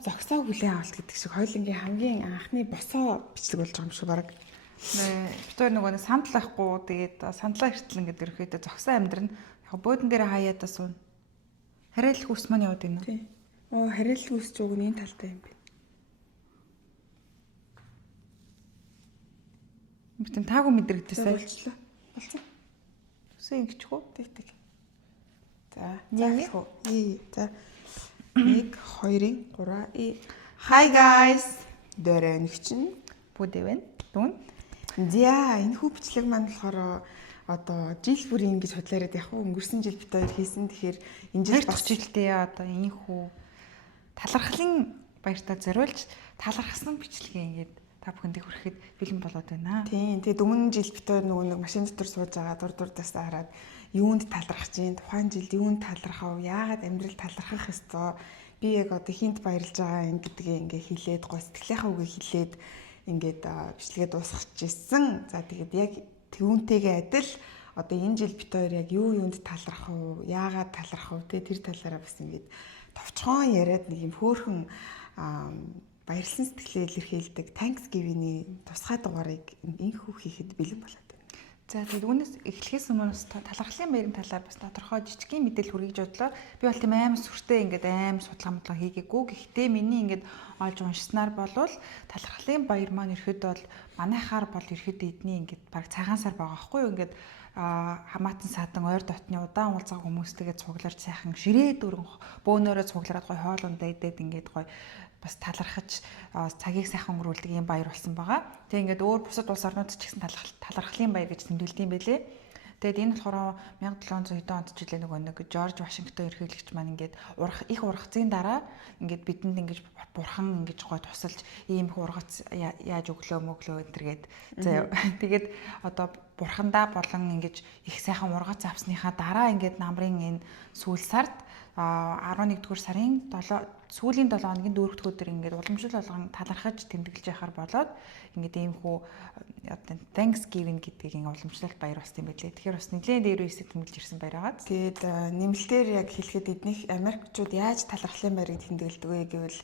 зогсоо хүлээн авалт гэдэг шиг хоёулынгийн хамгийн анхны босоо бичлэг болж байгаа юм шиг баг. Битүүр нөгөө сандал байхгүй тэгээд сандлаа эртлэн гэдэг ерөөхдөө зогсоо амьдрна. Яг буудан дээр хаяада суун. Хараалх ус маань яваад байна уу? Тий. Хараалх ус ч уг нь энэ талтай юм байна. Битэн таагүй мэдрэгдээ сая. Болцсон. Үсэн ингэчихүү. Тэг. За. За. 1 2 3 Hi guys. Дөрөө нэг чинь бүдэвэн дүн. За энэ хүү бичлэг маань болохоор одоо жил бүрийн ингэж худлаараад яг өнгөрсөн жил бит хоёр хийсэн. Тэгэхээр энэ жил бас жилдээ одоо энэ хүү талархлын баяртаа зориулж талархсан бичлэгээ ингээд та бүхэнд хүрэхэд бэлэн болоод байна. Тийм. Тэгээд өмнө жил бит хоёр нөгөө нэг машин дотор сууж байгаа дурдаас хараад юунд талархаж чинь тухайн жилд юунд талархав, яагаад амьдрал талархах ёстой. Би яг одоо хинт баярлж байгаа юм гэдгээ ингээ хэлээд гоо сэтгэлийнхаа үгээ хэлээд ингээд бичлэгээ дуусгачихсан. За тэгээд яг түүнтэйгээ адил одоо энэ жил бит хоёр яг юунд талархав, яагаад талархав тэр талаараа бас ингээд товчхон яриад нэг юм хөөрхөн баярлсан сэтгэлээ илэрхийлдэг Thanksgiving-ийн тусгай дугаарыг инхүү хийхэд бэлэн болоод байна. За тэгээд үүнээс эхлэхээс өмнө талархлын баярын талаар бас тодорхой жижигхэн мэдээлэл хүргэж бодлоо. Би бол тийм аим сүртэй ингээд аим судалгаа хийгээгүй. Гэхдээ миний ингээд олж уншснаар болвол талархлын баяр маань ерөөдөө бол манайхаар бол ерөөдөө эдний ингээд баг цагаан сар байгаа байхгүй юу? Ингээд хамаатан садан ойр дотны удаан уулзгаа хүмүүстэйгээ цугларч сайхан ширээ дөрөн бөөнөрөө цуглараад гой хоол ундаа идээд ингээд гой бас талархаж цагийг сайхан өнгөрүүлдэг юм баяр болсон байгаа. Тэгээ ингээд өөр бусад улс орнууд ч гэсэн талархлын баяр гэж тэмдэглэдэг юм байлээ. Тэгээд энэ болохоор 1700 хэдэн онд жилээ нэг Жорж Вашингтон ерөнхийлөгч маань ингээд их ургацын дараа ингээд бидэнд ингээд бурхан ингэж гой тусалж ийм их ургац яаж өглөө энтергээд тэгээд одоо бурхандаа болон ингэж их сайхан ургац авсныхаа дараа ингээд намрын энэ сүүл сард 11-р сарын сүүлийн 7 хоногийн 4-р өдөр ингээд уламжлал болгон талархаж тэмдэглэж яхаар болоод ингээд ийм хүү Thanksgiving гэдгийг ингээд уламжлалт баяр болсон юм байлээ. Тэгэхээр бас нэлээд дээр үесээ тэмдэглэж ирсэн баяр байгаа. Тэгээд нэмэлтээр яг хэлэхэд эднийх Америкчууд яаж талархлын баярыг тэмдэглэдэг вэ гэвэл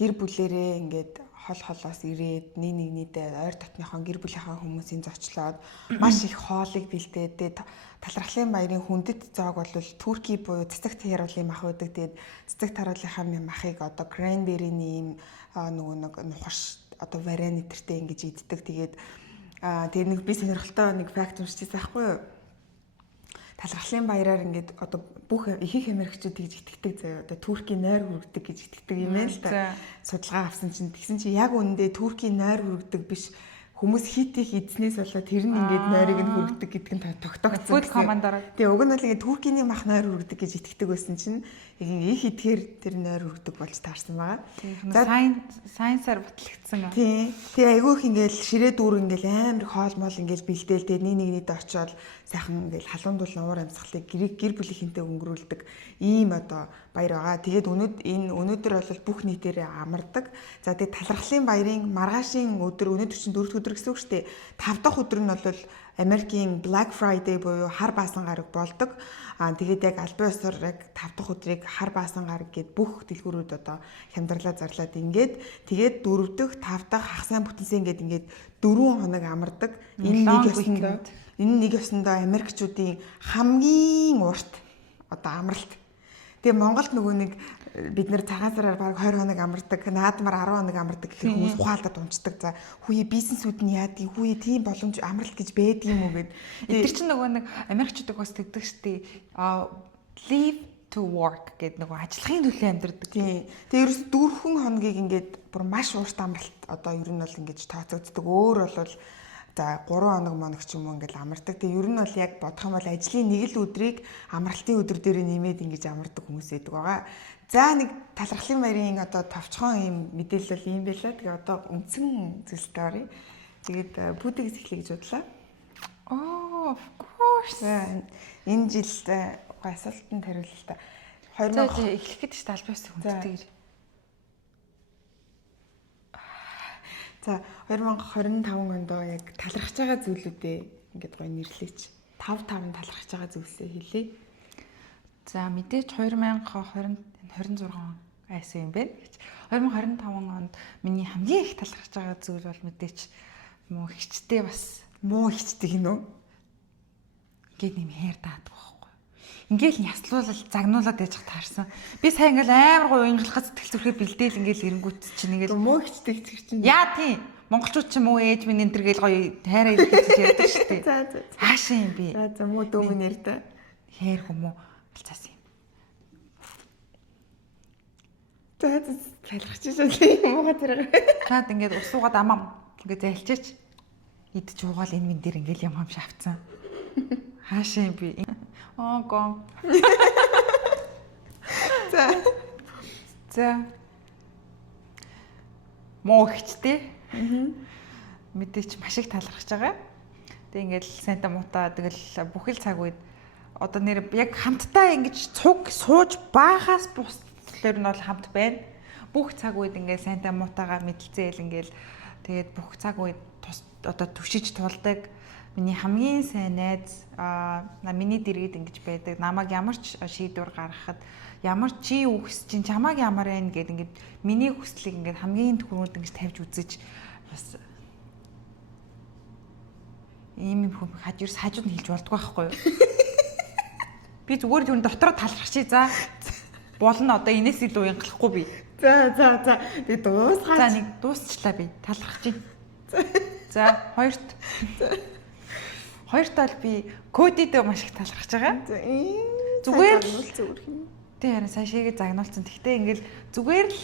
гэр бүлэрээ ингээд холоос ирээд нэгнийдээ ойр дотныхон гэр бүлийнхаа хүмүүсийн зочлоод маш их хоолыг бэлдээд талархлын баярын хүндэт зоог бол Турки буюу цэцэг таруулын мах байдаг. Тэгээд цэцэг таруулынхаа махыг одоо cranberry-ний ийм нөгөө нэг нухаш одоо вариан нэтэртэй ингэж иддэг. Тэгээд тэр нэг би сонирхолтой нэг факт уншижсэн байхгүй юу? Талархлын баяраар ингээд одоо бүх ихэнх Америкчууд тэгж итгэдэг заяа. Одоо Туркийн нойр хүргэдэг гэж итгэдэг юм байна л та. Судалгаа авсан чинь тэгсэн чинь яг үнэндээ Туркийн нойр хүргэдэг биш. Хүмүүс хит их эзнээс болоод тэр нь ингээд нойрыг нь хүргэдэг гэдг нь тогтоогдсон. Фуд командаар. Тэгээ уг нь бол ингээд Туркийн мах нойр хүргэдэг гэж итгэдэг байсан чинь их итгэхээр тэр нойр хүргэдэг болж таарсан байгаа. За сайенсаар батлагдсан. Тийм. Тэгээ айгүйх ингээд ширээ дүүр ингээд амар хоол моол ингээд бэлдээл тэгээ нэг нийтэд очиод сайхан ингээд халуун дулан уур амьсгалыг гэр бүлийнхэнтэй өнгөрүүлдэг ийм одоо баяр байгаа. Тэгээд өнөөдөр бол бүх нийтээрээ амардаг. За тэгээд талархлын баярын маргаашийн өдөр өнөөдөр чинь 4-р өдөр гэсэн үг шүү дээ. 5 дахь өдөр нь бол Америкийн Black Friday буюу хар баасан гараг болдог. Тэгээд яг албан ёсоор яг 5 дахь өдрийг хар баасан гараг гэд бүх дэлгүүрүүд одоо хямдралаа зарлаад ингээд тэгээд 4 дахь 5 дахь хагасны бүтэнсээ ингээд 4 хоног амардаг. Энэ нэг ёсондоо Америкчуудын хамгийн урт одоо амралт. Тэгээ Монголд нөгөө нэг бид нэр цагаан сараар баг 20 хоног амардаг, наадмаар 10 хоног амардаг гэхээр хүмүүс ухаалдаад унцдаг. За хүүе бизнесүүд нь яадаг, хүүе тийм боломж амралт гэж байдаг юм уу гэд. Тэр чинь нөгөө нэг Америкчуудыг бас тэгдэг штий. Leave to work гэдэг нөгөө ажиллахын төлөө амьдардаг. Тийм. Тэгээ ерөөс 4 хоногийг ингээд бүр маш урт амралт одоо ер нь бол ингэж тооцогддог. Өөр бол за 3 хоног моног ч юм уу ингээл амардаг. Тэгээ ер нь бол яг бодох юм бол ажлын нэг л өдрийг амралтын өдөр дээр нэмээд ингэж амардаг хүмүүс байдаг байгаа. За нэг талархлын баярын одоо товчхон юм мэдээлэл бол юм байлаа. Тэгээ одоо үндсэн зүйлтэй оръё. Тэгээд бүдэгс эхлэе гэж бодлоо. Oh, of course. Энэ жилд асуултанд хариулт та. 2000 эхлэх гэж талбайс хүнддэг. За 2025 онд яг талархаж байгаа зүйлүүдээ ингээд гоё нэрлэеч. 5 талархаж байгаа зүйлсээ хэлье. За мэдээж 2026 айсан юм байна гэж. 2025 онд миний хамгийн их талархаж байгаа зүйл бол мэдээч муу хичтэй бас Муу хичдэг гинөө. гээд нэм хээр даадаг байхгүй. Ингээл няслуулал загнуулаад яж таарсан. Би сайн ингээл амар гоё уянгалахад сэтгэл зүрхээ бэлдээл ингээл эрэнгүүт чинь ингээл Муу хичдэг зэрэг чинь. яа тийм монголчууд ч юм уу ээж минь энэ төр гээл гоё тайраа хэлж ярьдаг шүү дээ. За. Хаашаа юм би? За муу дөөмөн ярьдаа. Хээр хүмүү алцаас юм. За талархаж шээ мууга зэрэг. Наад ингээд усуугаад амам ингээд зайлчаач. Идж уугаал энэ минь дээр ингээл юм шавцсан. Хаашаа юм би? Гоо. За. Муу хичтэй. Мэдээч маш их талархаж байгаа. Тэг ингээл сайнта муута тэгэл бүхэл цаг үед одоо нэр яг хамтдаа ингэж цуг сууж баахаас буслаар нь бол хамт байна. Бүх цаг үед ингээл сайнта муутагаа мэдлцээл ингээл тэгээд бүх цаг үед одоо төвшиж тулдаг. Миний хамгийн сайн найз миний дэргэд ингэж байдаг. Намайг ямар ч шийдвэр гаргахад ямар чи юу хүсэж чинь чамааг ямар байна гэд ингээд миний хүслийг ингээд хамгийн түрүүнд ингэж тавьж үзэж бас ийм юм хажууд нь хэлж болдгоо байхгүй юу? Би зүгээр түрүүнд дотроо талархчих за. Болно одоо энэс илүү янгалахгүй би. За. Тэгээ дуусгаач. За нэг дуусчлаа би талархаж байна. За хоёрт. Хоёрт бол би кодидөө маш их талархаж байгаа. Зүгээр юм. Тэ яна сайн шигээ загнуулсан. Гэхдээ ингээл зүгээр л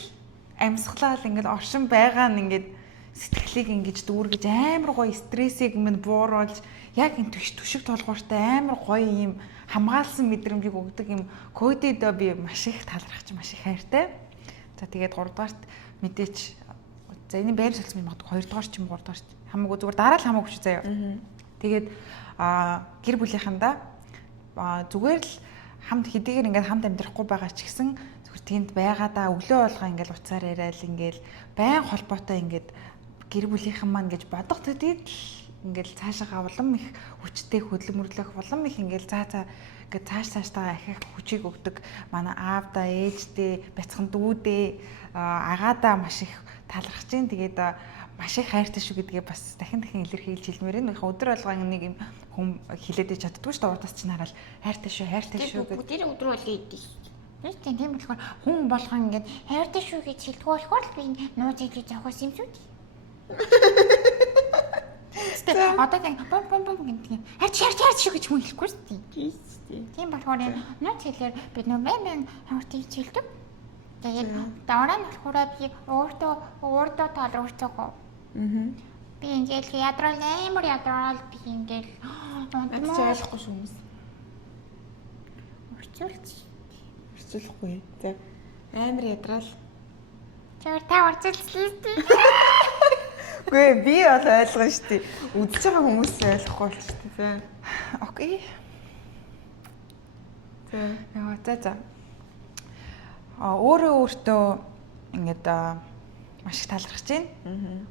амьсгалал ингээл оршин байгаа нь ингээд сэтгэлийг ингэж дүүргэж амар гоё стрессийг минь бууруулж яг энэ түшиг толгууртай амар гоё юм хамгаалсан мэдрэмжийг өгдөг юм кодидөө би маш их талархаж маш их хайртай. За тэгээд 3 дугаарт мэдээч за энэ байр суурь минь магадгүй 2 дугаар ч юм уу 3 дугаар ч хамаагүй зүгээр дараа л хамаагүй ч заяа. Тэгээд гэр бүлийнхэндээ зүгээр л хамт хэдийгээр ингээд хамт амьдрахгүй байгаа ч гэсэн зүгээр тэнд байгаадаа өглөө болгоо ингээд уцаар яриад ингээд байн холбоотой ингээд гэр бүлийнхэн маань гэж бодох төдийд ингээд цаашаа улам их хүчтэй хөдөлмөрлөх улам их ингээд ингээд цаашдаа ахих хүчийг өгдөг манай аавда ээждээ бяцхан дүүдээ агаадаа маш их талархаж байна. Тэгээд маш их хайртай шүү гэдгээ бас дахин илэрхийлж хэлмээр энэ өдөр болгон нэг юм хүм хилээд чаддгүй шүү дээ. Урдаас ч нараад хайртай шүү гэдэг. Тэр өдөр бол ийдэж. Тийм болохоор хүн болгон ингээд хайртай шүү гэж хэлдэг болохоор л би нууц хийж авах юм шүү дээ. Тэ одоо тийм бом гэдэг. Хайртай шүү гэж хүн хэлэхгүй шүү дээ. Тийм болохоор нууц хэлээр би нөө хайртай хийж хэлдэг. Тэгээд дараа нь болохоор би өөртөө талархдаг. Би ингээл ядрал би ингээл ойлгохгүй шүү хүмүүс. Орчуулахгүй. За. Амар ядрал. Чаар та орчуулсан. Үгүй би бол ойлгоно шүү дээ. Үдчихэж байгаа хүмүүс ойлгохгүй бол шүү дээ. Окей. За. Өөртөө ингээд маш их талархаж байна.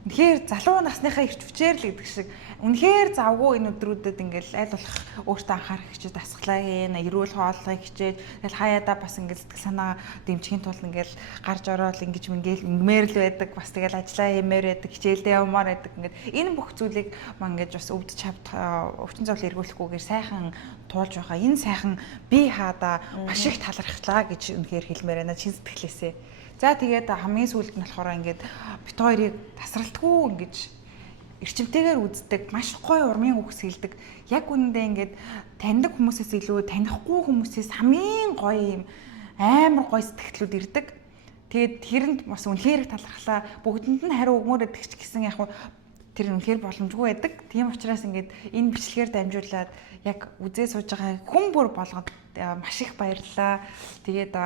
Үнэхээр залуу насныхаа ирч хүчээр л гэдэг шиг үнэхээр завгүй энэ өдрүүдэд ингээл аль болох өөртөө анхаарах хичээд асгалаа гээ, эрүүл хооллохыг хичээд тэгэл хаяада бас ингээл сэтгэл санаа дэмжихийн тулд ингээл гарч ороод ингэж ингэмээр л байдаг. Бас тэгэл ажиллаа юмээр байдаг, хичээлдээ явмаар байдаг. Ингээд энэ бүх зүйлийг маа ингэж бас өвдөж өвчин зовлон эргүүлэхгүйгээр сайхан туулж байгаа. Энэ сайхан би хаада маш их талархлаа гэж үнэхээр хэлмээр байна. Чин сэтгэлээсээ. За тэгээд хамгийн сүүлд нь болохоор ингээд бит хоёрыг тасралтгүй ингэж эрчимтэйгээр үздэг, маш гоё урмын үгс хэлдэг. Яг үнэндээ ингээд таньдаг хүмүүсээс илүү танихгүй хүмүүсээс хамгийн гоё юм амар гоё сэтгэлүүд ирдэг. Тэгээд тэрэнд бас үнэхээр талархлаа. Бүгдэнд нь хариу өгмөр өгдөг ч гэсэн яг тэр үнэхээр боломжгүй байдаг. Тийм учраас ингээд энэ бичлэгээр дамжуулаад яг үзээ сууж байгаа хүн бүр болгоод маш их баярлалаа. Тэгээд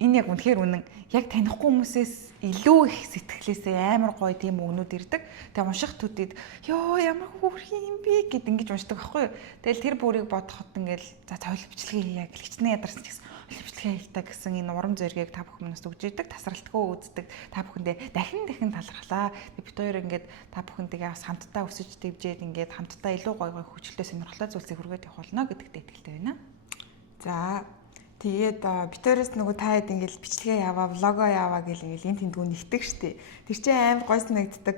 энэ яг үнэхээр үнэн яг танихгүй хүмүүсээс илүү их сэтгэлээсээ амар гоё тийм өгнүүд ирдэг. Тэгээ унших төдийд ёо ямар хөөрх юм бэ гэд ингэж уншдаг байхгүй юу. Тэгэл тэр бүрийг бодоход ингээл за цавл бичлэгээ хийя гэл хичнээн ядарсан ч гэсэн бичлэгээ хийлтаа гэсэн энэ урам зоригийг та бүхэнд өгж идэг. Тасралтгүй үздэг. Та бүхэндээ дахин талархлаа. Тэгээ бид хоёр ингээд та бүхэнтэйгээ бас хамтдаа өсөж дэвжээд ингээд хамтдаа илүү гоё хүчлээ сонирхолтой зүйлсийг хүргээд явах болно гэдэгт итгэлтэй байна. За Тэгээд битээрээс нөгөө та хэд ингээл бичлэгээ яваа, влого яваа гэл ингээл энэ тэндгүү нэгдэг штэ. Тэр чинь амар гой санагддаг.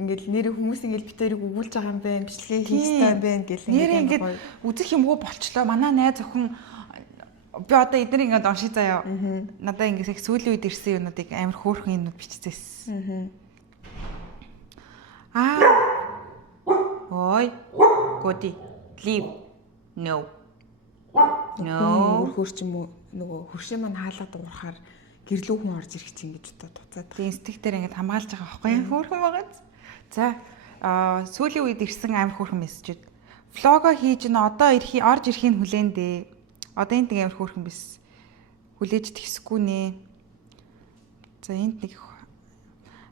Ингээл нэр хүмүүс ингээл битээрийг өгүүлж байгаа юм байна, бичлэгээ хийх хэрэгтэй юм байна гэл ингээд үзэх юмгүй болчлоо. Манай найз охин би одоо эдгээр ингээд уншиж заяа. Надаа ингээд их сүүлийн үед ирсэн юмнуудыг амар хөөрхөн юмнууд биччихсэн. Ой. Годи. Leave. No. Хөрч юм уу нөгөө хөршөө маань хаалгаад уурахаар гэрлүү хүн орж ирэх чинь гэж дуцаад. Тэгээ инстинктээр ингээд хамгаалж байгаа байхгүй юу? Хөөрхөн байгаа. За сүүлийн үед ирсэн амар хөөрхөн мессежүүд. Влого хийж н одоо орж ирэхийг хүлээндээ. Одоо энд нэг амар хөөрхөн бис. Хүлээж тэгсэхгүй нэ. За энд нэг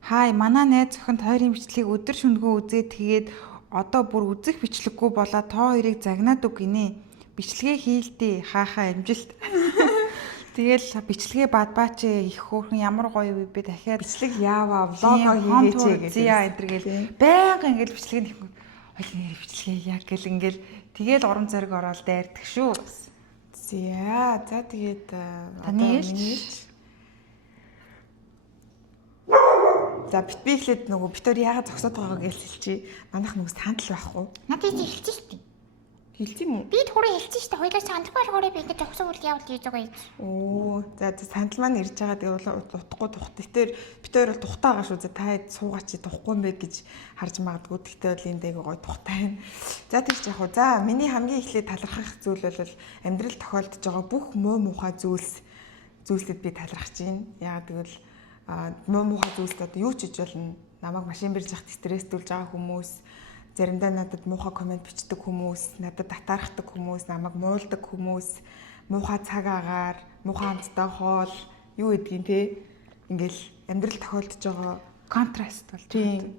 хай манай найз охин тойрын бичлэгийг өдөр шөнөгөө үзээд тэгээд одоо бүр үзэх бичлэггүй болоод тоо хоёрыг загнаад үг гинэ. Бичлэгээ хийлдээ хаахаа амжилт. Тэгэл бичлэгээ бадбаач их хөөрхөн ямар гоё вэ би дахиад бичлэг яаваа влого хийгээч гэж яа энэ гэл байнга ингээл бичлэг нэх хоёлын бичлэгээ яг гэл ингээл тэгэл урам зориг ороод дайрдаг шүү. За тэгээд таны ээлж за би ихлээд нөгөө битээр яагаад зогсоод байгааг хэлчихье. Манайх нөгөө сандал байхгүй. Надад хэлсэн шүү дээ. Хэлсэн юм уу? Би түрүү хэлсэн шүү дээ. Хоёлаа сандалгүй болохоор би ингэж зогсоо үйл явдал хийж байгаа юм. Оо, за сандал маань ирж байгаа. Тэгээд утгагүй тухт. Битээр бол тухтаа байгаа шүү. За та хэд суугаач тухгүй юм бэ гэж харж магадгүй. Тэгтээ бол энэ дээг гоё тухтай байна. За тийч яг уу. За миний хамгийн эхлээд талархах зүйл бол амьдрал тохиолдож байгаа бүх муу мухай зүйлсэд би талархаж байна. Яагаад гэвэл муу мухай зүйлс одоо юу ч хийж болно. Намайг машин бирж явахд стресстүүлж байгаа хүмүүс, заримдаа надад муухай комент бичдэг хүмүүс, надад татаархдаг хүмүүс, намайг муулдаг хүмүүс, муухай цаг агаар, муухай амттай хоол, юу гэдгийг те ингээл амьдрал тохиолдож байгаа контраст бол тийм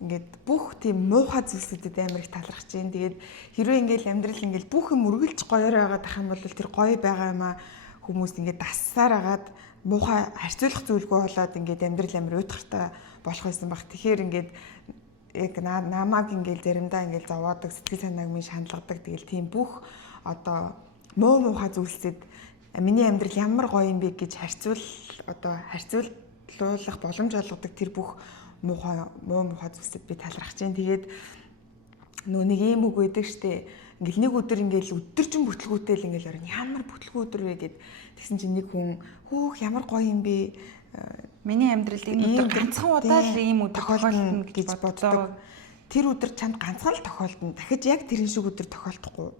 ингээд бүх тийм муухай зүйлсүүдэд амар их талархаж байна. Тэгээд хэрвээ ингээл амьдрал ингээл бүх юм үргэлж гоёор байгаад ах юм бол тэр гоё байгаа юмаа хүмүүс ингээд dassаар агаад муухай харьцуулах зүйлгүй болоод ингээд амьдрал амар уйтгартай болох байсан баг. Тэгэхээр ингээд яг намайг ингээл заримдаа ингээл зовоодаг, сэтгэл санааг минь шаналгадаг. Тэгэл тийм бүх одоо муухай зүйлсэд миний амьдрал ямар гоё юм бэ гэж харьцуулах боломж олгодог тэр бүх муухай зүйлсэд би талархаж байна. Тэгээд нөө нэг юм үг байдаг штэ. Ингээл нэг өдөр ингээл өдөржин бүтлгүүтэй л ингээл орно. Ямар бүтлгүү өдөр вэ гэд тэгсэн чинь нэг хүн хөөх ямар гоё юм бэ. Миний амьдралд энэ өдөр ганцхан удаа л ийм өдөр тохиолдно гэж боддог. Тэр өдөр чамд ганцхан л тохиолдно. Дахиж яг тэрэн шиг өдөр тохиолдохгүй.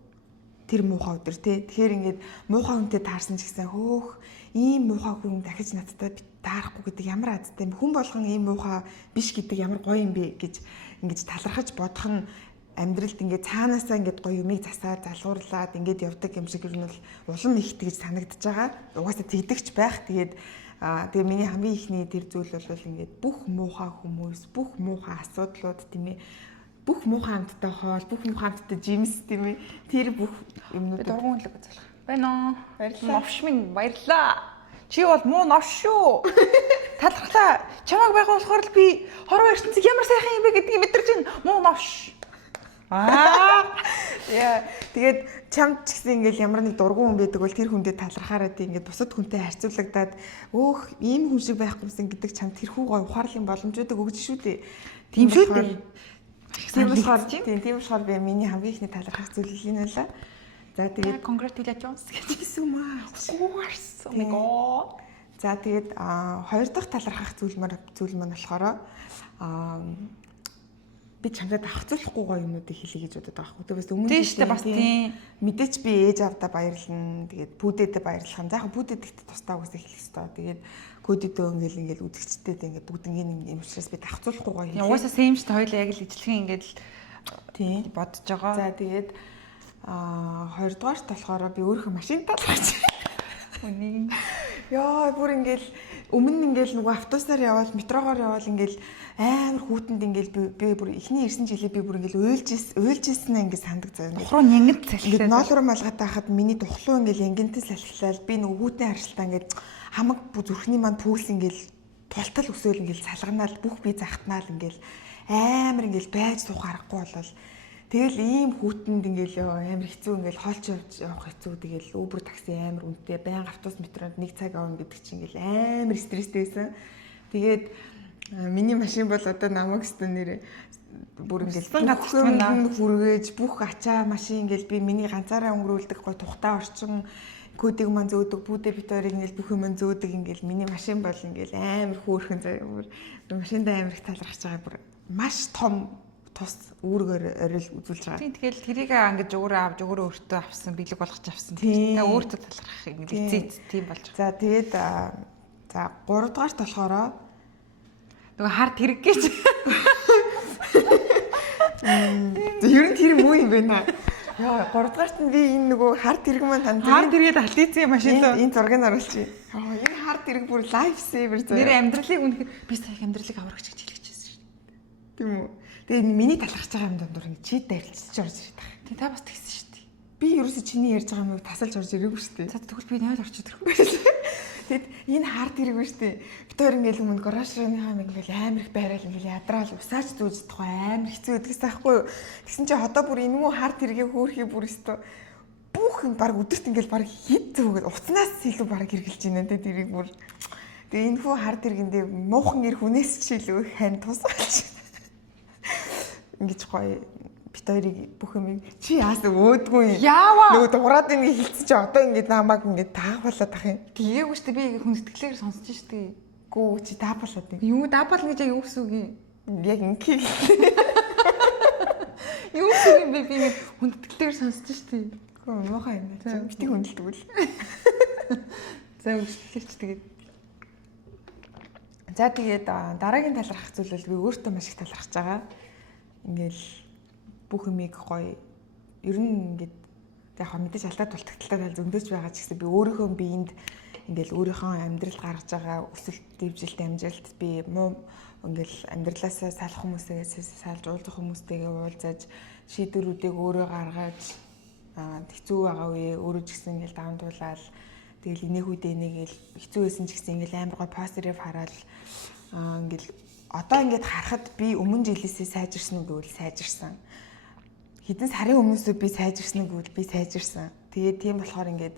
Тэр муухай өдөр тий. Тэгэхээр ингээд муухай хүнтэй таарсан ч гэсэн хөөх ийм муухай хүн дахиж надтай таарахгүй гэдэг ямар азтай юм. Хүн болгон ийм муухай биш гэдэг ямар гоё юм бэ гэж ингэж талархаж бодох нь амьдралд ингээд цаанаасаа ингээд гоё юмыг засаад залгуурлаад ингээд явдаг юм шиг юм бол улам их тэгж санагдаж байгаа. Угаасаа тэгдэгч байх. Тэгээ миний хамгийн ихний тэр зүйл бол ингээд бүх муухай хүмүүс, бүх муухай асуудлууд тийм ээ. Бүх муухай амттай хоол, бүх муухай амттай жимс тийм ээ. Тэр бүх юмнууд дургуунлаг үзүүлэх. Байна уу? Баярлалаа. Новш минь баярлалаа. Чи бол муу новш шүү. Талархлаа. Чамайг байгаа болохоор л би хорвоо ертөнцийг ямар сайхан юм бэ гэдгийг мэдэрч байна. Муу новш. Яа, тэгээд чамд ч гэсэн ингээл ямар нэг дургуун хүн байдаг бол тэр хүндээ талархаараа тийм ингээд бусад хүнтэй харьцуулагдаад өөх ийм хүн шиг байхгүйсэн гэдэг чамд тэрхүү гоё ухаарлын боломжуудыг өгч шүү дээ. Тийм шүү дээ. Тийм болохоор би миний хамгийн ихний талархах зүйл энэ байлаа. За тэгээд congratulations гэж хэлсэн юм аа. Oh my god. За тэгээд хоёр дахь талархах зүйл маань болохоор би чамдад авахцуулахгүй гоё юмнуудыг хэлье гэж бодод байгаа байхгүй. Тэгээс өмнө нь бас тийм мэдээч би ээж авдаа баярлна. Тэгээд пүүдэдээ баярлах. За яг пүүдэдэгт тусдаа үгсээ хэлэх ёстой. Тэгээд кодидөө ингээл үзэгчтэй ингээд бүгднийг юм учраас би авахцуулахгүй гоё хэлье. Угаасаа same шүү дээ. Хоёулаа яг л ижлэхэн ингээд тийм бодож байгаа. За тэгээд хоёрдугаарт болохоор би өөрийнхөө машин талхаж. Үнийг яа бүр ингээл өмнө ингээл нөгөө автобусаар явбал метрогоор явбал ингээл амар хүүтэнд ингээл би бүр эхний 9 жилээ би бүр ингээл уйлжсэн ингээд сандаг заяа. Тухруу нянгад салхилаад ноолроо малгатаа хахад миний тухлуу ингээл янгинтэй салхилаад би нөгөө хүүтэн харшилтаа ингээд хамаг зүрхний маань пүүс ингээл тултал өсөөл ингээл салганаал бүх бие захтнаал ингээл амар ингээл байж суух аргагүй болол Тэгэл ийм хүүтэнд ингээл амар хэцүү ингээл хоолч явах хэцүү тэгэл Uber такси амар үнэтэй байнга автобус метронд 1 цаг авна гэдэг чинь ингээл амар стресстэйсэн. Тэгээд миний машин бол одоо намайг өстө нэрээ бүр ингээл газар хүргээж бүх ачаа машин ингээл би миний ганцаараа өнгөрүүлдэг гой тухтаа орчин кодыг маань зөөдөг бүүдээ бит хоёрыг ингээл бүх юм зөөдөг ингээл миний машин бол ингээл амар хөөрхөн заяа бүр машиндаа амар их талархаж байгаа бүр маш том тус үүргээр орил үзүүлж байгаа. Тийм тэгэл тэрийг ангиж өөрөө авч өөрөө өөртөө авсан бэлэг болгож авсан. Тэгээ өөртөө талархах юм лицэд тийм болж байгаа. За тэгээд за 3 дугаарт болохоор нөгөө хард хэрэг гэж. Ер нь тэр муу юм байна. Яа 3 дугаарт нь би энэ нөгөө хард хэрэг маань танд Хард хэрэгэд алтицын машин лөө энэ зургийг оруулчих. Энэ хард хэрэг бүр лайф сейвер заяа. нэр амьдралыг үнэхээр би сая амьдралыг аврагч гэж хэлчихсэн шүү дээ. Тийм үү. Тэгээд миний талархаж байгаа юм дондор чи дайрчиж орж ирээд байгаа. Тэг та бас тэгсэн шүү дээ. Би ерөөсө чиний ярьж байгаа юмыг тасалж орж ирээгүй шүү дээ. За тэгвэл би найд орчод ирэхгүй. Тэгэд энэ хард хэрэг байна шүү дээ. Бид хоёр ингээл өмнө гаражны хаан ингээл амар их байрал ингээл ядраал усаач зүүж тухай амар хэцүү гэдгээс таахгүй юу. Тэгсэн чи одоо бүр энэ муу хард хэрэгээ хөөрхий бүр өстө бүх юм баг өдөрт ингээл баг хит зөөгээд уцнаас илүү баг хэрглэж байна те тэрийг бүр. Тэгээ энэ хүү хард хэрэгэндээ муухан ир хүнээс ч илүү хань тусаач. Ингэж гоё бит хоёрыг бүх юм чи яасан өөдгүй Яаваа. нөгөө дуурайд ингэ хэлсэн чи одоо ингэ намайг ингэ таахуулаад ах юм. Тэгээгүй шүү дээ би хүндэтгэлээр сонсож шүү дээ. Гүү чи таахуулаад ингэ. Юу даапал гэж юу гэсэн үг юм? Яг ингэ. Юу гэсэн юм бэ би хүндэтгэлээр сонсож шүү дээ. Гүү муухай юм байна. Бити хүндэлдэг үл. За үгшлээч тэгээд. За тэгээд дараагийн талархах зүйл бол би өөртөө маш их талархаж байгаа. Ингээл бүх юмыг гоё ер нь ингээд яг хөө мэдээж алдаад тултагталтай тал зөндөөч байгаа ч гэсэн би өөрийнхөө биеинд ингээл өөрийнхөө амьдралд гаргаж байгаа өсөлт дэвжилт амжилт би муу ингээл амьдралаасаа салах хүмүүсээс салж уулзах хүмүүстэйгээ уулзаж шийдвэрүүдийг өөрөө гаргаж хэцүү байгаа үе өөрөө ч гэсэн ингээл давамдуулаад тэгэл инээх үедээ нэгэл хэцүү байсан ч гэсэн ингээл амар гоё позитив хараад ингээл одоо ингээд харахад би өмнө жилээсээ сайжирсан уу гэвэл сайжирсан. Хэдэн сарын өмнөөсөө би сайжирсан уу гэвэл би сайжирсан. Тэгээд тийм болохоор ингээд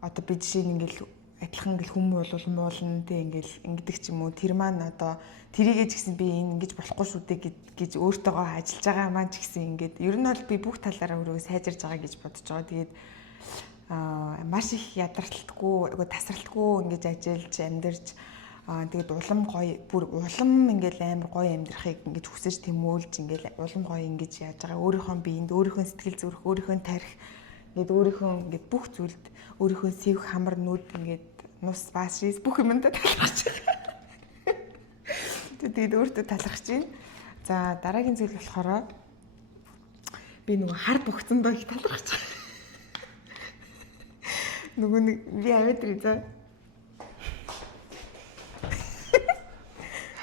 одоо би жишээ нь ингээл адилхан ингээл хүм болвол муулна тэ ингээл ингэдэг ч юм уу. Тэр маань одоо тэрийгээ ч гэсэн би энэ ингэж болохгүй шүү дээ гэж өөртөөгөө ажиллаж байгаа маань ч гэсэн ингээд ер нь бол би бүх талаараа өөрөө сайжирж байгаа гэж бодож байгаа. Тэгээд маш их ядралтгүй, тасралтгүй ингэж ажиллаж амьдарч тэгээд улам гоё бүр улам ингээл амар гоё амьдрахыг ингэж хүсэж тэмүүлж ингээл улам гоё ингэж яаж байгаа өөрийнхөө биеинд өөрийнхөө сэтгэл зүрх өөрийнхөө тарих ингээд өөрийнхөө ингээд бүх зүйлд өөрийнхөө сэв хамар нүд ингээд нус баашис бүх юмдаа талархаж байгаа. Тэгээд өөртөө талархаж байна. За дараагийн зүйл болохоор би нөгөө хард богцсон доо их талархаж байгаа. Нөгөө нэг би аваадрий за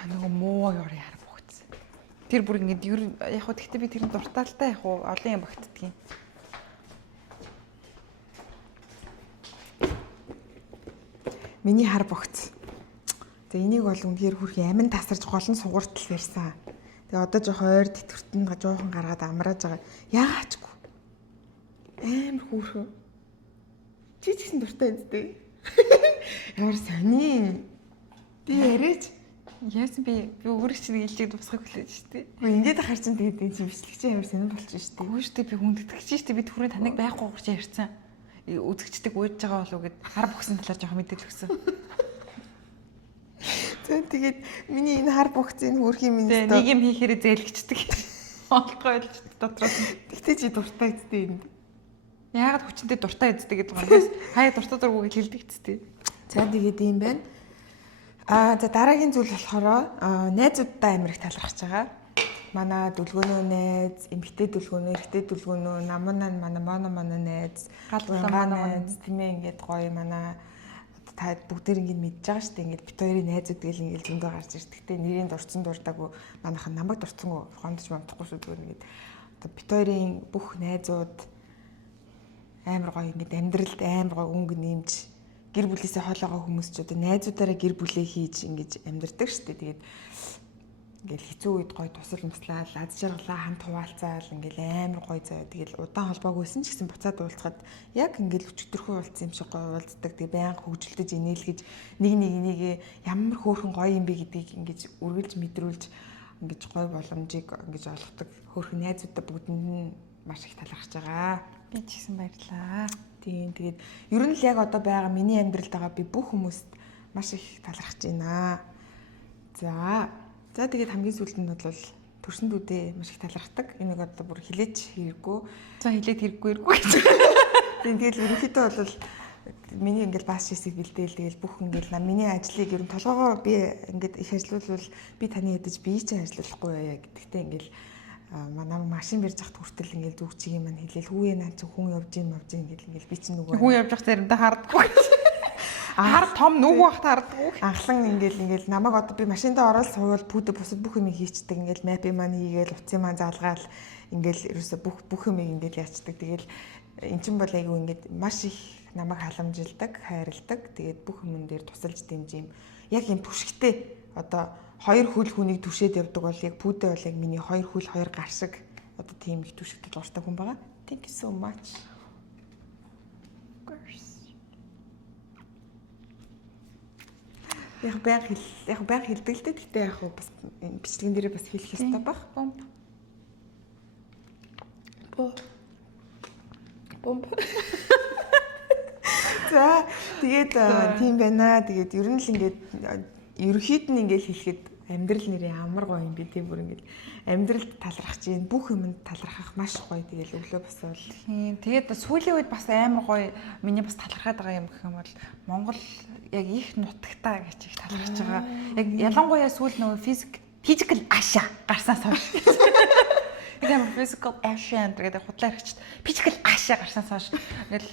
нөгөө муу ёрын хар богцсон. Тэр бүр ингэ ер яг хөө тэгтээ би тэрний дуртай л та яг хөө олон юм багтдгийг. Миний хар богц. За энийг бол үнэхээр хүрхий амин тасарч голон сугууртал барьсан. Тэгээ одоо жоох ойр тэтгэвртэн жоохон гаргаад амрааж байгаа. Яаачгүй. Амар хүүрхөө. Чи ч гэсэн дуртай үстэй. Ямар сони. Би яриач. Яасан би өөрөө чинь илжээд босгох хүлээж штэ. Гэхдээ ингээд ахаар чинь тэгээд энэ чинь бичлэгчээ амар сонирн болчих штэ. Үгүй штэ би хүндэтгэж штэ би түрүүн таныг байхгүй гурч ярьсан. Үзэгчдэг уйж байгаа болов гэд хар богсон талаар жоохон мэдээлэл өгсөн. За тэгээд миний энэ хар богцын хүүрхийн минь нэг юм хийхээрээ зээлгчдэг. Олдгой ойлж дотроос. Тэгтээ чи дуртай үстэй энд. Яагаад хүчнтэй дуртай үстэй гэдэг юм бэ? Хаяа дуртай дургуг хэлдэг үстэй. За тэгээд юм байна. За дараагийн зүйл болохоор найзуудтай амар их талархаж байгаа. Манай дүлгөөнөө найз, эмэгтэй дүлгөөнөө, эрэгтэй дүлгөөнөө, намунаа манай найз, галгаа найз тийм ээ ингээд гоё манай та бүгдээр ингээд мэдж байгаа шүү дээ. Ингээд бит хоёрын найзууд гэл ингээд зөндөө гарч ирж. Гэхдээ нэрийн дурцсан дуртаагүй манайхан намайг дурцсангүй хондож мамдахгүй шүү дээ. Ингээд одоо бит хоёрын бүх найзууд амар гоё ингээд амьдралд амар гоё өнгө нэмж гэр бүлээсээ хоолоогоо хүмүүс ч одоо найзуудаараа гэр бүлээ хийж ингэж амьдардаг шүү дээ. Тэгээд ингээл хэцүү үед гоё тусал туслаад аз жаргалаа хамт хуваалцаал ингээл амар гоё заяа. Тэгэл удаан холбоогүйсэн ч гэсэн буцаад уулзахад яг ингээл өчтөрхөө уулзсан юм шиг гоё уулздаг. Тэг байнга хөгжилдөж инээлгэж нэг ямар хөөрхөн гоё юм бэ гэдгийг ингэж үргэлж мэдрүүлж ингэж гоё боломжийг ингэж олгодог. Хөөрхөн найзуудаа бүгдэнд нь маш их талархаж байгаа. Би ч гэсэн баярлаа. Тийм тэгээд ер нь л яг одоо байгаа миний амьдралд байгаа би бүх хүмүүст маш их талархаж байна. За тэгээд хамгийн сүүлд нь бол төрсөндүүдээ маш их талархдаг. Энийг одоо бүр хилээч хэрэггүй. За хилээд хэрэггүй гэж. Тийм тэгээд ерөнхийдөө бол миний ингээл бааш шисийг бэлдээл тэгэл бүх ингээл миний ажлыг ер нь толгоогоо би ингээд их ажиллавал би таны ядаж би ч ажиллахгүй яа гэдэгтээ ингээл манай машин барьж захт хүртэл ингээл зүг чигийн маань хэлээл хүүе наа чи хүн явж юм ингээл би чинь нөгөө хүн явж явах заримдаа хардаггүй. Хар том нүг багт хардаггүй. Анхлан ингээл намайг одоо би машиндаа ороод суувал пүүдэ бусад бүх юм хийчдэг ингээл мапын маань хийгээл утсын маань заалгаал ингээл ерөөсө бүх юм ингээл яачдаг. Тэгэл эн чинь бол айгүй ингээд маш их намайг халамжилдаг, хайрладаг. Тэгээд бүх юмн дээр тусалж дэмжим. Яг юм түшигтэй одоо хоёр хөл хүнийг түшээд явдаг бол яг пүүдэ бол яг миний хоёр хөл хоёр гар шиг одоо тийм их түшигтэй дуртай хүн байгаа. Thank you so much. Яг баян хэлдэг л дээ. Гэтэ яг бас бичлэгэн дээрээ бас хэлэх ёстой баг. Бомб. За тэгээд тийм байна. Тэгээд ер нь л ингээд ерөөхдөө нь ингээд хэлэхэд амьдрал нэрээ амар гоё юм би тийм бүр ингээд амьдралд талархаж гин бүх юмд талархах маш гоё. Тэгээд өглөө бас бол тийм. Тэгээд сүүлийн үед бас амар гоё миний бас талархаад байгаа юм гэх юм бол Монгол яг их нутагтаа гэж их талархаж байгаа. Яг ялангуяа сүүл нөгөө physical Asia гарснаас хойш. Ямар physical Asia гэдэг худлаа хэрэгчд physical Asia гарснаас хойш ингээл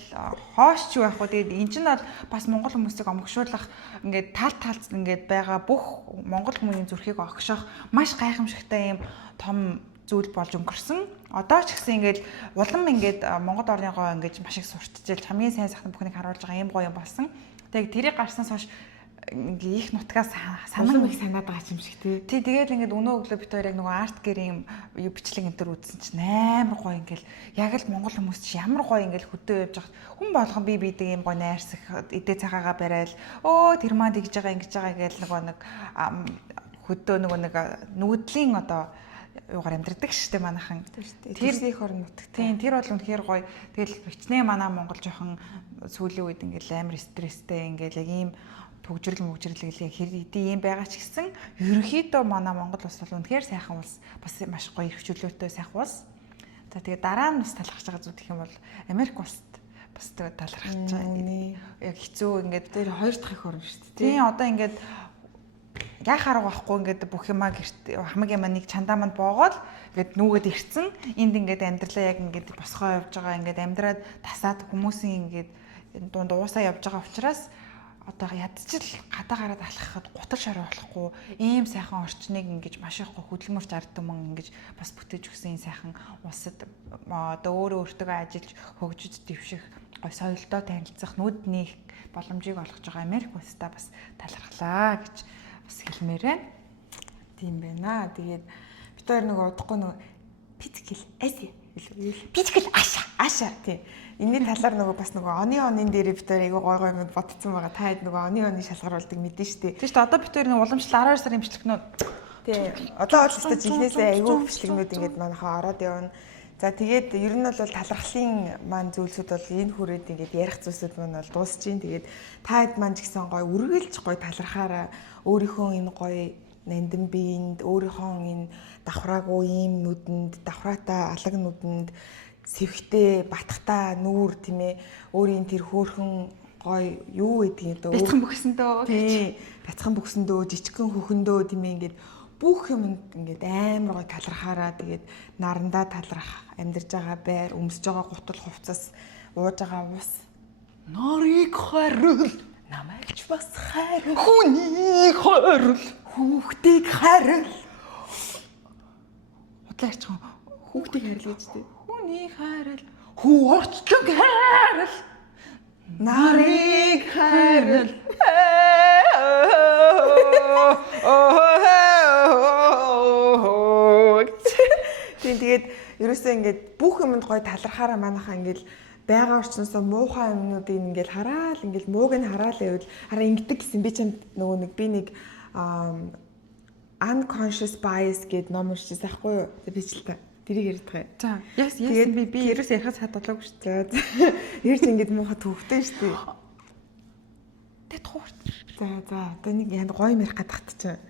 хоош ч юу яах вэ? Тэгээд эн чинь бол бас монгол хүмүүсийг омгшуулах ингээд талц ингээд байгаа бүх монгол хүмүүсийн зүрхийг огшоох маш гайхамшигтай юм том зүйл болж өнгөрсөн. Одоо ч гэсэн ингээд улам ингээд Монгол орны гоо ингээд маш их сурталчилж хамгийн сайн сайхан бүхнийг харуулж байгаа юм гоё юм болсон. Тэгээд тэрийг гарснаас хойш ингээ их нутгаас санам их санаад байгаа юм шиг тий. Тэгээд ингээд өнөө өглөө бид хоёр яг нөгөө арт гэрийн бичлэг энэ төр үзсэн чинь амар гоё ингээл яг л монгол хүмүүс чи ямар гоё ингээл хөдөө явж байгаа хүн болгон би бидэг юм гоё найрсах эдээ цагаагаа барайл тэр маань тэгж байгаа ингэж байгаа гээл нэг хөдөө нэг нүүдлийн одоо юугаар амьдрдаг штэ манайхан. Тэр их орон нутагт. Тийм тэр бол үнэхээр гоё. Тэгэл хичнээн манай монгол жоохон сүүлийн үед ингээл амар стресстэй ингээл яг ийм төгжрөл гэлээ хэрэдий юм байгаа ч гэсэн ерөнхийдөө манай Монгол улс бол үнэхээр сайхан улс бас маш гоё их чөлөөтэй сайхан улс. За тэгээ дараа нь бас талархаж байгаа зүйл гэх юм бол Америк улсад бас тэгээ талархаж байгаа. Яг хэцүү ингээд тэр хоёр дахь их орн шүү дээ. Тийм одоо ингээд яах арга байхгүй ингээд бүх юмаа гэрт хамаг юмаа нэг чандаа манд боогоод ингээд нүгэд ирцэн энд ингээд амьдралаа яг ингээд босгоо явж байгаа ингээд амьдраад тасаад хүмүүсийн ингээд дунд уусаа явж байгаа учраас одоо ядчил гадаа гараад алхахад гутал шараа болохгүй ийм сайхан орчныг ингэж маш их хөдөлмөрч ард түмэн ингэж бас бүтээж өгсөн энэ сайхан улсад одоо өөртөө ажиллаж хөгжиж дэвших гой соёлтой танилцах нүдний боломжийг олгож байгаа Америк улстай бас талархлаа гэж бас хэлмээр байна. Тийм байна. Тэгээд бид хоёр нөгөө удахгүй нөгөө physical Asia тийм. Энэний талаар нөгөө бас нөгөө оны дээр бид хоёр айгүй гой юм бодсон байгаа. Та хэд нөгөө оны шалгаруулдаг мэдэн штэ. Тийм шүү дээ. Одоо бид хоёр нөгөө уламжлал 12 сарын бичлэгнүүд тийм. Одоо бол өстой жилнээсээ айгүй бичлэгнүүд ингээд манайхаа ороод явна. За тэгээд ер нь бол талархлын маань зүйлсүүд бол энэ хүрээд ингээд ярих зүйлсүүд маань бол дуусч гин. Тэгээд та хэд маань ч гэсэн гоё үргэлж гоё талархаараа өөрийнхөө энэ гоё нандин биеинд өөрийнхөө энэ давхраагүй ийм нүдэнд давхраатай алаг нүдэнд сэвхтэй батхтай нүүр тийм ээ өөрийн тэр хөөрхөн гоё юу гэдгийг одоо бяцхан бөхсөндөө тийм бяцхан бөхсөндөө жижигхэн хөхөндөө тийм ээ ингээд бүх юмд ингээд амар гоё талархаараа тэгээд нарандаа таларх амьдарч байгаа байр өмсөж байгаа гутал хувцас ууж байгаа ус нарыг харил намайгч бас харил хүнийг харил хүүхдийг харил удлаач хүүхдийг харил гэж дээ хүнийг харил хүү орчлог харил нарыг харил ерөөсөө ингээд бүх юмд гоё талархаараа манайхаа ингээд байгаа орчносоо муухай юмнуудыг ингээд хараал ингээд мууг нь хараал байвал хараа ингэдэг гэсэн би чамд нөгөө нэг би нэг unconscious bias гэдэг ном уншижсэн байхгүй юу? Би ч л та тэрийг ярьдаг бай. За, яасан би ерөөс ярихаас хадгалаагүй шүү дээ. Ярьж ингээд муухай төвхтэй шүү дээ. Тэ туурт. За одоо нэг янд гоё ярих гадагт чинь.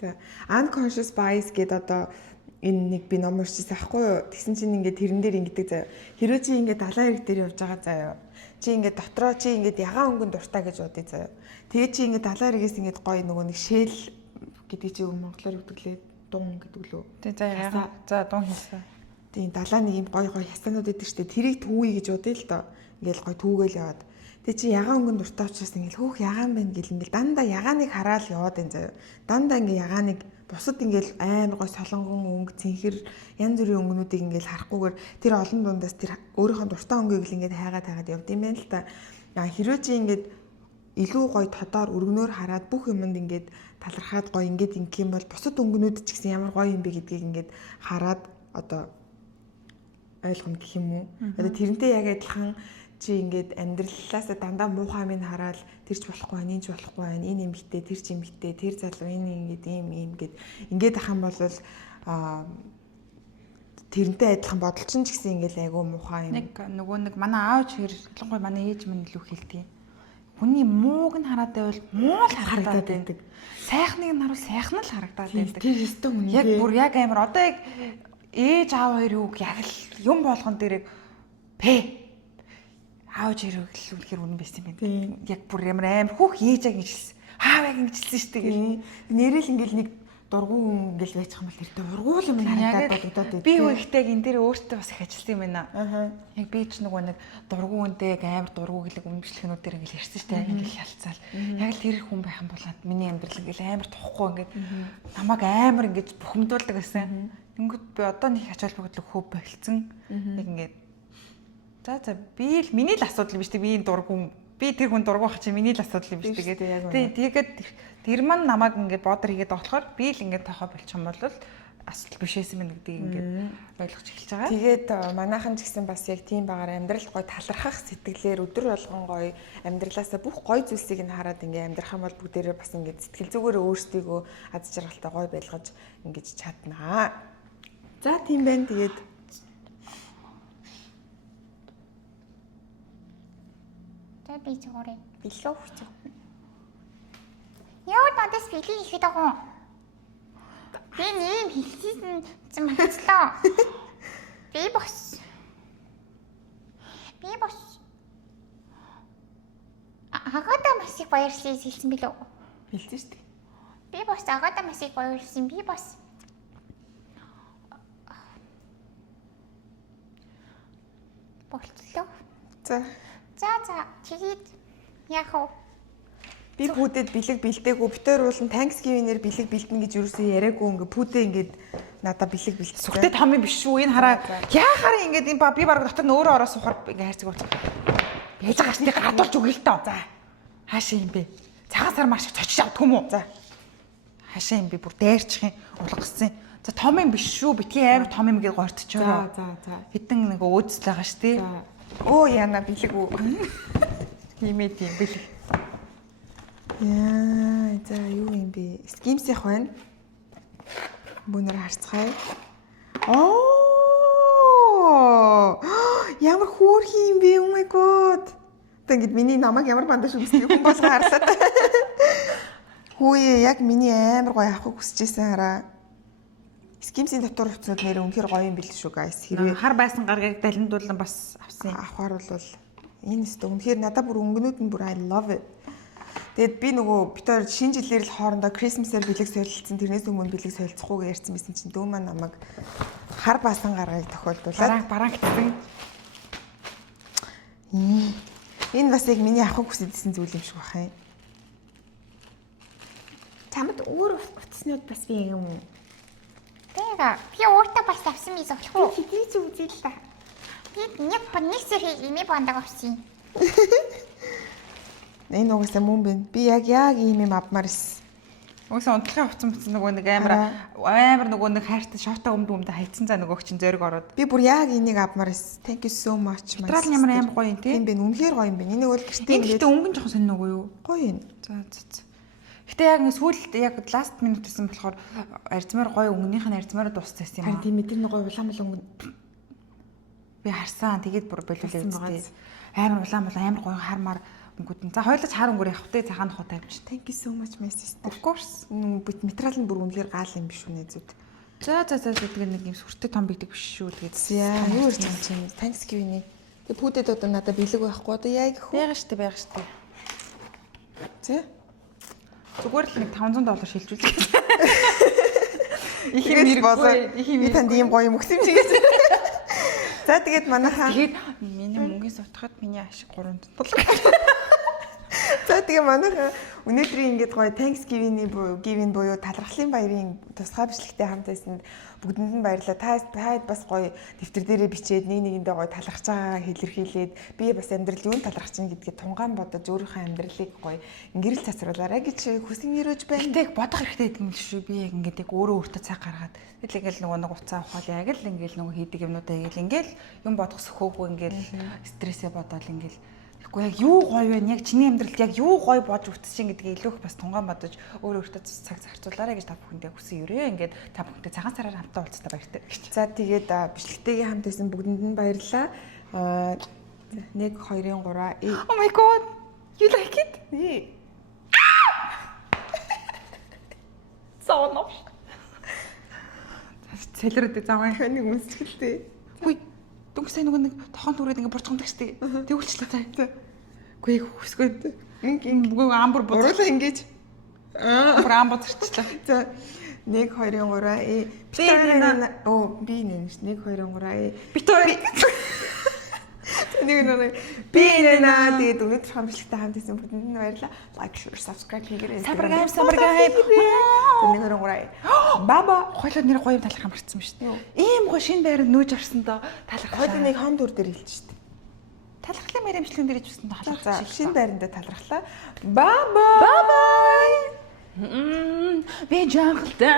За unconscious bias гэдэг одоо энэ нэг би ном уншижсэн байхгүй юу? Тэгсэн чинь ингээд тэрэн дээр ингэдэг заяа. Хэрвээ чи ингээд далайн эрэг дээр явж байгаа заяа. Чи ингээд дотроо чи ингээд ягаан өнгөнд дуртай гэж бодъё заяа. Тэгээ чи ингээд далайн эргээс ингээд гоё нөгөө нэг шээл гэдэг чи монголоор өгдөг лээ. Дун гэдэг лөө. Тэг за ягаа. За дун хийсэн. Тийм далаа нэг юм гоё ястанууд байдаг штэ. Тэрийг түүгий гэж бодъё л доо. Ингээл гоё түүгээл яваад. Тэг чи ягаан өнгөнд дуртай учраас ингээл хөөх ягаан байна гэл ингээл дандаа ягааныг хараад яваад энэ заяа. Дандаа ингээ ягааныг бусад ингээл амар гой солонгон өнгө цэнхэр янз бүрийн өнгөнүүдийг ингээл харахгүйгээр тэр олон дундаас тэр өөрийнхөө дуртай өнгөийг л ингээд хайгаад явд юм байна л та. Хэрвээ чи ингээд илүү гой тодоор өргөнөөр хараад бүх юмд ингээд талархаад гой ингээд ингэх юм бол бусад өнгөнүүд ч гэсэн ямар гой юм бэ гэдгийг ингээд хараад одоо ойлгоно гэх юм уу. Одоо тэрнтэй яг адилхан чи ингээд амьдралаасаа дандаа муухай минь хараад тэр ч болохгүй байна, энэ ч болохгүй байна, энэ юм битээ, тэр ч юм битээ, тэр залуу энэ ингээд ийм гэд ингээд ах юм бол тэрнтэй адилхан бодолч нь ч гэсэн ингээд айгүй муухай юм. Нэг нөгөө нэг манай аав чир ялангуяа манай ээж минь илүү хэлдэг. Хүний мууг нь хараад байвал муу л харагдаад байдаг. Сайхныг нь харуул сайхан л харагдаад байдаг. Тэр өстө хүн яг бүр яг амар одоо яг ээж аав хоёр юу яг л юм болгон дээр аав жирэг л үлэхэр үнэн байсан юм байна. Яг бүр амар хүүх ээж яг ингэжсэн. Аав яг ингэжсэн шүү дээ. Нэрэл ингээл нэг дургуун ингээл байж байгаа юм бол тэртээ ургуул юм харагдаад бодогдоод байд. Би үеийнхтэй энэ дээр өөртөө бас их ажилласан юм байна. Яг би ч нөгөө нэг дургуунтэй амар дургуу гэлэг үнэмшлэгнүүд дээр ингээл ярьсан шүү дээ. Ингээл хялцаал. Яг л тэр хүн байх юм бол миний амьдрал ингээл амар тухгүй ингээд намайг амар ингээд бухимдуулдаг гэсэн. Тэнгүүд би одоо нэг ачаал бүгдлэг хөв болцсон. Нэг ингээд за би л миний л асуудал биш үү? Би энэ дургуун би тэр хүн дургуй хаа чи миний л асуудал юм биш тэгээд тэгээд тэр маань намайг ингээд бодор хийгээд болохоор би л ингээд тохоо болчих юм бол асуудал биш байсан мэн гэдгийг ингээд ойлгож эхэлж байгаа. Тэгээд манайхан ч гэсэн бас яг тийм багаар амьдрал гой талархах сэтгэлээр өдөр болгон гой амьдралаасаа бүх гой зүйлсийг нь хараад ингээд амьдрах юм бол бүгдээрээ бас ингээд сэтгэл зүгээр өөрсдийгөө аз жаргалтай гой байлгаж ингээд чаднаа. За тийм байна. Тэгээд би зурээ билүү хүчээ. Яа надаас бэлий ихэд байгаа. Би нэм хэлсэн юм хэлцлээ. Би бос. Агата масыг баярлалаа хэлсэн билүү? хэлсэн шүү дээ. Би бос агата масыг баярлсан. Би бос. Болцлоо. За чигээд яах вэ? Би пүүдэд бэлэг бэлдээгүй битээр уулын Thanksgiving-ээр бэлэг бэлдэнэ гэж юусэн яриаггүй ингээ пүүдээ ингээд надаа бэлэг бэлдсэн. Сүхтэй том юм биш үү? Энэ хараа яахаар ингээд энэ би баг дотор нь өөрөө ороо суухаар ингээ хайрцаг болчих. Яаж гашны гадуулж өгье л тоо. За. Хаашаа юм бэ? Цагаан сар маш их цочиж авдаг юм уу? За. Хаашаа юм бэ? Бүр дайрчих юм улгасан. За том юм биш шүү. Битгий амар том юм гээд гортчихоо. За. Хэдэн нэг өөдсөл байгаа шүү дээ. Оо яна бэлэг үү. Химэд юм бэлэг. Яа, за юу юм бэ? Скимсих байна. Бүүнээр харцгаая. Оо! Ямар хөөрхий юм бэ? Oh my god. Тэнгид миний намайг ямар бандаж өмсдөг хүн болгоо харлаа. Хөөе, яг миний амар гоё авахыг хүсэжсэн хараа. Скимсийн дотор хувцсууд нэр үнэхээр гоё юм бэл шүү guys. Хэрвээ хар байсан гаргийг далиндуулан бас авсан. Авахар бол энэ өстө үнэхээр надад бүр өнгөнүүд нь бүр I love it. Тэгэд би нөгөө бид хоёр шинэ жилээр л хоорондоо Christmas-аар бэлэг солилцсон. Тэрнээс өмнө бэлэг солилцохгүйгээр ярьсан байсан чинь дөө маань намайг хар баасан гаргыг тохиолдуулаад бараан гэтсэн. Энэ бас яг миний авахыг хүсэжсэн зүйл юм шиг байна. Чамд өөр утаснууд бас би юм. Тэга би өөртөө бас авсан биз болохгүй. Хэдий ч үзээ л та. Би нэг сэрхий ими бандаг авсан. Энэ угаасаа мөн бэ. Би яг ийм юм авмаар ирсэн. Угсаа унтлахын хувцсан нөгөө нэг амар нөгөө нэг хайртай шота өмд хайцсан за нөгөөг чинь зөрөг ороод. Би бүр яг энийг авмаар эс. Thank you so much. Материал ямар амар гоё юм тий. Тийм бэ. Үнэхээр гоё юм бэ. Энийг бол гэртээ Ингээд өнгөн жоохон сонирхоо юу? гоё юм. За. Гэтэ яг нэг сүүлд яг last minute гэсэн болохоор арзмаар гоё өнгөнийх нь арзмаар дууссан юм аа. Тийм мэдэрний гоё улаан өнгөн. Би харсан. Тэгээд бүр болиулээ үстэй. Амар улаан амар гоё хармаар өнгөдөн. За хоёулаа хар өнгөөр явах те цагаан нохоо тавьчих. Thank you so much my sister. Of course. Материал нь бүр үнэхээр гал юм биш үү зүд. За тэгээ нэг юм сүртэй том бигдэг биш шүү. Тэгээд яа юу ирж байгаа юм. Thanksgiving. Тэгээ пүүдэд одоо надад бэлэг байхгүй одоо яг их байгаа штэ. Тэ? Зүгээр л нэг $500 шилжүүлээ. Их юм болоо. Би танд ийм гоё юм өгсөн юм чигээ. За тэгээд манайхаа тэгээд миний мөнгөний сутахад миний ашиг 3 тулг. За тэгээ манайхаа өнөөдрийн ингээд гоё Thanksgiving буюу талархлын баярын тусгай бичлэгтэй хамт байсанд бүгдэнд нь баярлалаа. Та бас гоё дэвтэр дээрээ бичээд нэгэндээ гоё талархаж байгаагаа илэрхийлээд би бас амьдрал юунд талархаж чинь гэдгээ тунгаан бодож өөрийнхөө амьдралыг гоё гэрэл цацруулаарай гэж хүсэн өрөөж байна. Тэг бодох хэрэгтэй гэдэг юм л шүү. Би яг ингээд яг өөрөө өөртөө цаг гаргаад тэгэл ингээл нөгөө нэг уцаа ухаал яг л ингээл нөгөө хийдэг юмнуудаа ингээл юм бодох сөхөөгүй ингээл стрессээ бодоол ингээл яг юу гоё вэ? Яг чиний амьдралд яг юу гоё бодож үтсэж гэдгийг илүү их бас тунгаан бодож өөрөө өөртөө цаг зарцуулаарай гэж та бүхэндээ хүсэн өрөө. Ингээд та бүхэнтэй цагаан сараар хамтаа уулзтаа баяртай гэж. За тэгээд бичлэгтэйгээ хамт байсан бүгдэнд нь баярлалаа. 1 2 3 Oh my god. You like it? Зоонош. Цэлрээд зааваа нэг үнсгэлтэй. Хүй. Дүнг сайн нөгөө нэг тохон түрээд ингээ бурцгамдаг штеп. Тэгүүлчлээ та. Үгүй хүсгээд. Ингээ амбар бод. Уруулаа ингэж. Амбар зарчлаа. За 1 2 3 би нэ 1 2 3 бит хоёр. Би нэ тэгээд өнөөдөр хамтлагтай хамт исэн бүгдэнд нь баярлалаа. Like, share, subscribe хийгээрэй. Сабаргай. 1 2 3 баба Хойлоо нэр гоё юм талархаа марцсан ба шүү дээ. Ийм гоё шинэ байранд нүүж орсон доо талархаа. Хойлоо нэг хон дүр дээр хэлж шүү дээ. Талархлын мэрээмжлэн дээр ичсэн доо талархаа. Шинэ байранда талархлаа. Bye. Би жанхалтай